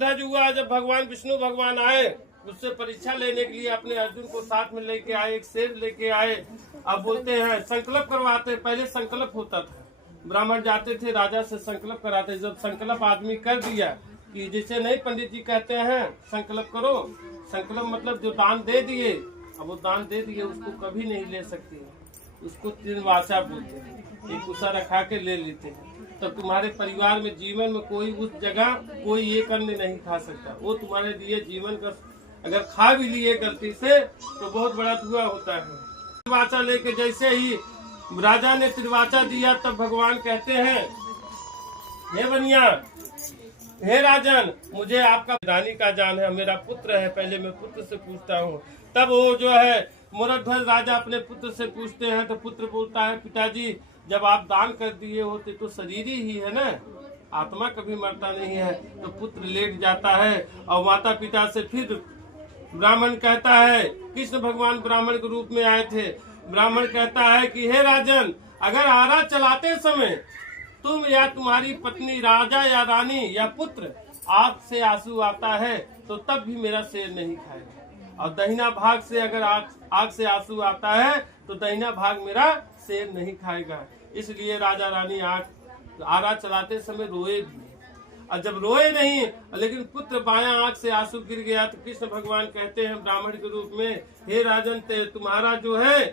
ध्वज हुआ जब भगवान विष्णु भगवान आए, उससे परीक्षा लेने के लिए अपने अर्जुन को साथ में लेके आए, एक शेर लेके आए। अब बोलते हैं संकल्प करवाते, पहले संकल्प होता था, ब्राह्मण जाते थे राजा से संकल्प कराते। जब संकल्प आदमी कर दिया कि जैसे नहीं पंडित जी कहते हैं संकल्प करो, संकल्प मतलब जो दान दे दिए, अब वो दान दे दिए उसको कभी नहीं ले सकती, उसको तिरवाचा बोलते हैं, एक उषा रखा के ले लेते हैं। तो तुम्हारे परिवार में जीवन में कोई उस जगह कोई ये करने नहीं खा सकता, वो तुम्हारे लिए जीवन का अगर खा भी लिए गलती से तो बहुत बड़ा धुआं होता है। तिरवाचा लेके जैसे ही राजा ने तिरवाचा दिया तब भगवान कहते हैं, हे बनिया, हे राजन, मुझे आपका रानी का जान है, मेरा पुत्र है, पहले मैं पुत्र से पूछता हूँ। तब वो जो है मूर्धध्वज राजा अपने पुत्र से पूछते हैं तो पुत्र बोलता है, पिताजी जब आप दान कर दिए होते तो शरीर ही है ना, आत्मा कभी मरता नहीं है। तो पुत्र लेट जाता है और माता पिता से फिर ब्राह्मण कहता है, कृष्ण भगवान ब्राह्मण के रूप में आए थे, ब्राह्मण कहता है कि हे राजन, अगर आरा चलाते समय तुम या तुम्हारी पत्नी राजा या रानी या पुत्र आंख से आंसू आता है तो तब भी मेरा शेर नहीं खाएगा, और दहिना भाग से अगर आंख से आंसू आता है तो दहिना भाग मेरा शेर नहीं खाएगा। इसलिए राजा रानी आरा चलाते समय रोए भी, और जब रोए नहीं लेकिन पुत्र बायां आंख से आंसू गिर गया तो कृष्ण भगवान कहते हैं ब्राह्मण के रूप में, हे राजन, तुम्हारा जो है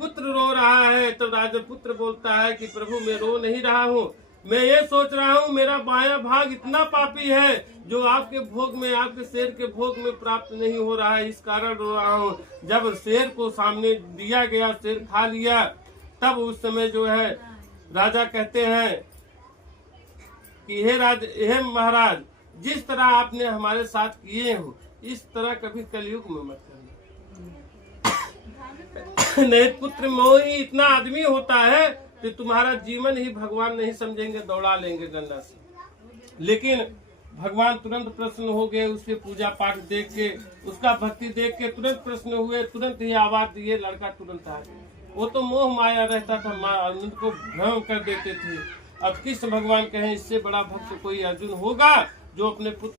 पुत्र रो रहा है। तो राजा पुत्र बोलता है कि प्रभु मैं रो नहीं रहा हूँ, मैं ये सोच रहा हूँ मेरा बायां भाग इतना पापी है जो आपके भोग में, आपके शेर के भोग में प्राप्त नहीं हो रहा है, इस कारण रो रहा हूँ। जब शेर को सामने दिया गया, शेर खा लिया, तब उस समय जो है राजा कहते हैं कि हे महाराज, जिस तरह आपने हमारे साथ किए हो इस तरह कभी कलयुग में मत करना। नहीं, पुत्र मोही इतना आदमी होता है कि तुम्हारा जीवन ही भगवान नहीं समझेंगे, दौड़ा लेंगे गंगा से। लेकिन भगवान तुरंत प्रसन्न हो गए, उसके पूजा पाठ देख के, उसका भक्ति देख के तुरंत प्रसन्न हुए, तुरंत ही आवाज दिए, लड़का तुरंत आ गया। वो तो मोह माया रहता था, उनको भ्रम कर देते थे। अब कृष्ण भगवान कहें इससे बड़ा भक्त कोई अर्जुन होगा जो अपने पुत्र